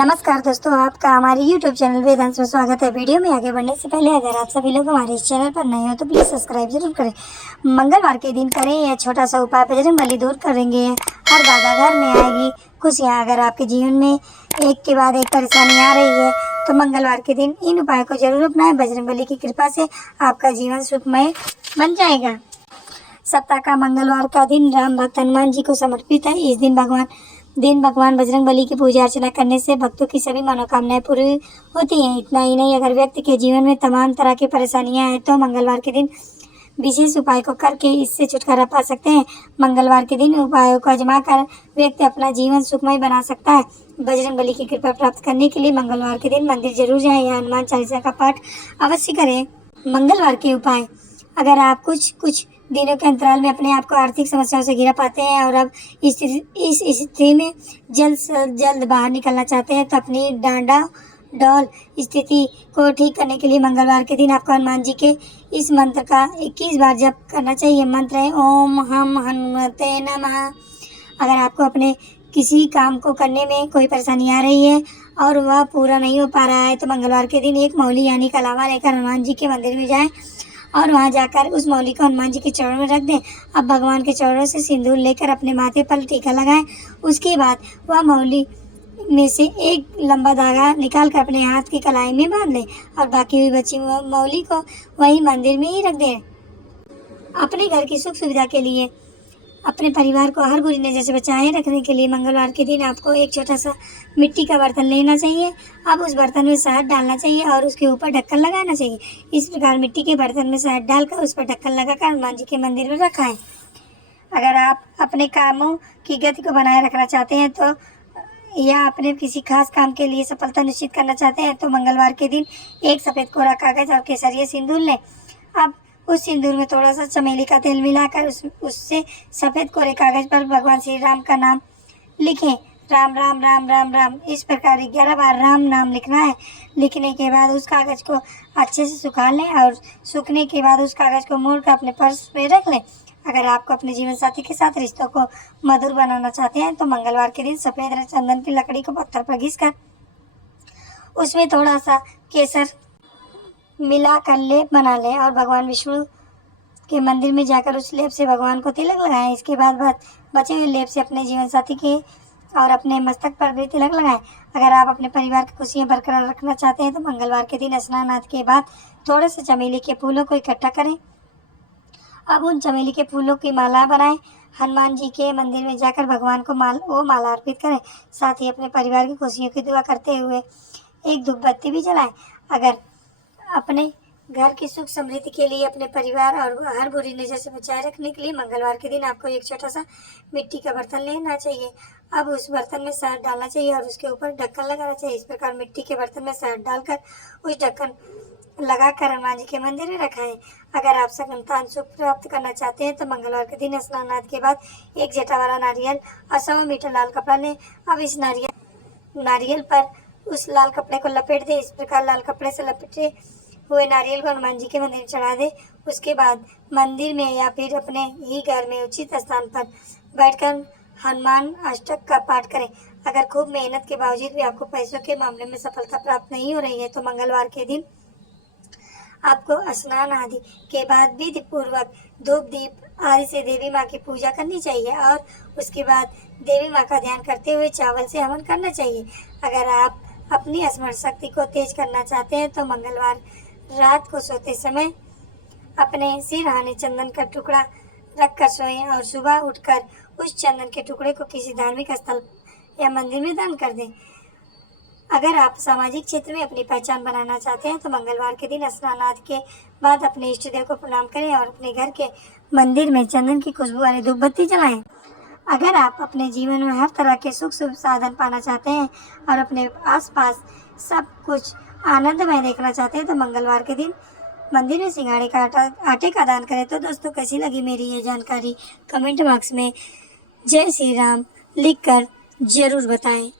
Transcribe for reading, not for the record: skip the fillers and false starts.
नमस्कार दोस्तों, आपका हमारे YouTube चैनल वेदांश में स्वागत है। वीडियो में आगे बढ़ने से पहले अगर आप सभी लोग हमारे इस चैनल पर नए हो तो प्लीज़ सब्सक्राइब जरूर करें। मंगलवार के दिन करें यह छोटा सा उपाय, बजरंगबली दूर करेंगे हर बाधा, घर में आएगी खुशियाँ। अगर आपके जीवन में एक के बाद एक परेशानी आ रही है तो मंगलवार के दिन इन उपायों को जरूर अपनाएं। बजरंगबली की कृपा से आपका जीवन सुखमय बन जाएगा। सप्ताह का मंगलवार का दिन राम भक्त हनुमान जी को समर्पित है। इस दिन भगवान बजरंगबली की पूजा अर्चना करने से भक्तों की सभी मनोकामनाएं पूरी होती हैं। इतना ही नहीं, अगर व्यक्ति के जीवन में तमाम तरह की परेशानियां हैं तो मंगलवार के दिन विशेष उपाय को करके इससे छुटकारा पा सकते हैं। मंगलवार के दिन उपायों को आजमा कर व्यक्ति अपना जीवन सुखमय बना सकता है। बजरंगबली की कृपा प्राप्त करने के लिए मंगलवार के दिन मंदिर जरूर जाएं या हनुमान चालीसा का पाठ अवश्य करें। मंगलवार के उपाय, अगर आप कुछ दिनों के अंतराल में अपने आप को आर्थिक समस्याओं से घिरा पाते हैं और अब इस स्थिति में जल्द से जल्द बाहर निकलना चाहते हैं तो अपनी डांडा डॉल स्थिति को ठीक करने के लिए मंगलवार के दिन आपको हनुमान जी के इस मंत्र का 21 बार जप करना चाहिए। मंत्र है ओम हम हनुमते नमः। अगर आपको अपने किसी काम को करने में कोई परेशानी आ रही है और वह पूरा नहीं हो पा रहा है तो मंगलवार के दिन एक मौली यानी कलावा लेकर हनुमान जी के मंदिर में जाएं और वहां जाकर उस मौली को हनुमान जी के चरणों में रख दें। अब भगवान के चरणों से सिंदूर लेकर अपने माथे पर टीका लगाएं। उसके बाद वह मौली में से एक लंबा धागा निकाल कर अपने हाथ की कलाई में बांध लें और बाकी हुई बची मौली को वहीं मंदिर में ही रख दें। अपने घर की सुख सुविधा के लिए, अपने परिवार को हर बुरी नज़र से बचाए रखने के लिए मंगलवार के दिन आपको एक छोटा सा मिट्टी का बर्तन लेना चाहिए। अब उस बर्तन में शहद डालना चाहिए और उसके ऊपर ढक्कन लगाना चाहिए। इस प्रकार मिट्टी के बर्तन में शहद डालकर उस पर ढक्कन लगाकर हनुमान जी के मंदिर में रखाएं। अगर आप अपने कामों की गति को बनाए रखना चाहते हैं तो या अपने किसी खास काम के लिए सफलता निश्चित करना चाहते हैं तो मंगलवार के दिन एक सफ़ेद कोरा कागज और केसरिया सिंदूर लें। अब उस सिंदूर में थोड़ा सा चमेली का तेल मिलाकर उससे सफ़ेद कोरे कागज पर भगवान श्री राम का नाम लिखें। राम राम राम राम राम, इस प्रकार 11 बार राम नाम लिखना है। लिखने के बाद उस कागज को अच्छे से सुखा लें और सूखने के बाद उस कागज को मोड़ कर अपने पर्स में रख लें। अगर आपको अपने जीवन साथी के साथ रिश्तों को मधुर बनाना चाहते हैं तो मंगलवार के दिन सफ़ेद चंदन की लकड़ी को पत्थर पर घिसकर उसमें थोड़ा सा केसर मिला कर लेप बना लें और भगवान विष्णु के मंदिर में जाकर उस लेप से भगवान को तिलक लगाएं। इसके बाद बचे हुए लेप से अपने जीवन साथी के और अपने मस्तक पर भी तिलक लगाएं। अगर आप अपने परिवार की खुशियां बरकरार रखना चाहते हैं तो मंगलवार के दिन स्नान आदि के बाद थोड़े से चमेली के फूलों को इकट्ठा करें। अब उन चमेली के फूलों की माला बनाएं। हनुमान जी के मंदिर में जाकर भगवान को माला अर्पित करें। साथ ही अपने परिवार की खुशियों की दुआ करते हुए एक धूप बत्ती भी जलाएं। अगर अपने घर की सुख समृद्धि के लिए अपने परिवार और हर बुरी नज़र से बचाए रखने के लिए मंगलवार के दिन आपको एक छोटा सा मिट्टी का बर्तन लेना चाहिए। अब उस बर्तन में शहद डालना चाहिए और उसके ऊपर ढक्कन लगाना चाहिए। इस प्रकार मिट्टी के बर्तन में शहद डालकर उस ढक्कन लगाकर हनुमान जी के मंदिर में रखाएं। अगर आप संतान सुख प्राप्त करना चाहते हैं तो मंगलवार के दिन स्नान के बाद एक जटा वाला नारियल और 1.25 मीटर लाल कपड़ा लें। अब इस नारियल पर उस लाल कपड़े को लपेट दें। इस प्रकार लाल कपड़े से लपेटे हुए नारियल को हनुमान जी के मंदिर में चढ़ा दें। उसके बाद मंदिर में या फिर अपने ही घर में उचित स्थान पर बैठकर हनुमान अष्टक का पाठ करें। अगर खूब मेहनत के बावजूद भी आपको पैसों के मामले में सफलता प्राप्त नहीं हो रही है तो मंगलवार के दिन आपको स्नान आदि के बाद विधि पूर्वक धूप दीप आदि से देवी माँ की पूजा करनी चाहिए और उसके बाद देवी माँ का ध्यान करते हुए चावल से हवन करना चाहिए। अगर आप अपनी स्मरण शक्ति को तेज करना चाहते हैं तो मंगलवार रात को सोते समय अपने सिरहाने चंदन का टुकड़ा रख कर सोएं और सुबह उठकर उस चंदन के टुकड़े को किसी धार्मिक स्थल या मंदिर में दान कर दें। अगर आप सामाजिक क्षेत्र में अपनी पहचान बनाना चाहते हैं तो मंगलवार के दिन स्नान के बाद अपने इष्ट देव को प्रणाम करें और अपने घर के मंदिर में चंदन की खुशबू वाली धूप बत्ती जलाएं। अगर आप अपने जीवन में हर तरह के सुख साधन पाना चाहते हैं और अपने आसपास सब कुछ आनंदमय देखना चाहते हैं तो मंगलवार के दिन मंदिर में सिंघाड़े का आटे का दान करें। तो दोस्तों, कैसी लगी मेरी ये जानकारी कमेंट बॉक्स में जय श्री राम लिखकर जरूर बताएं।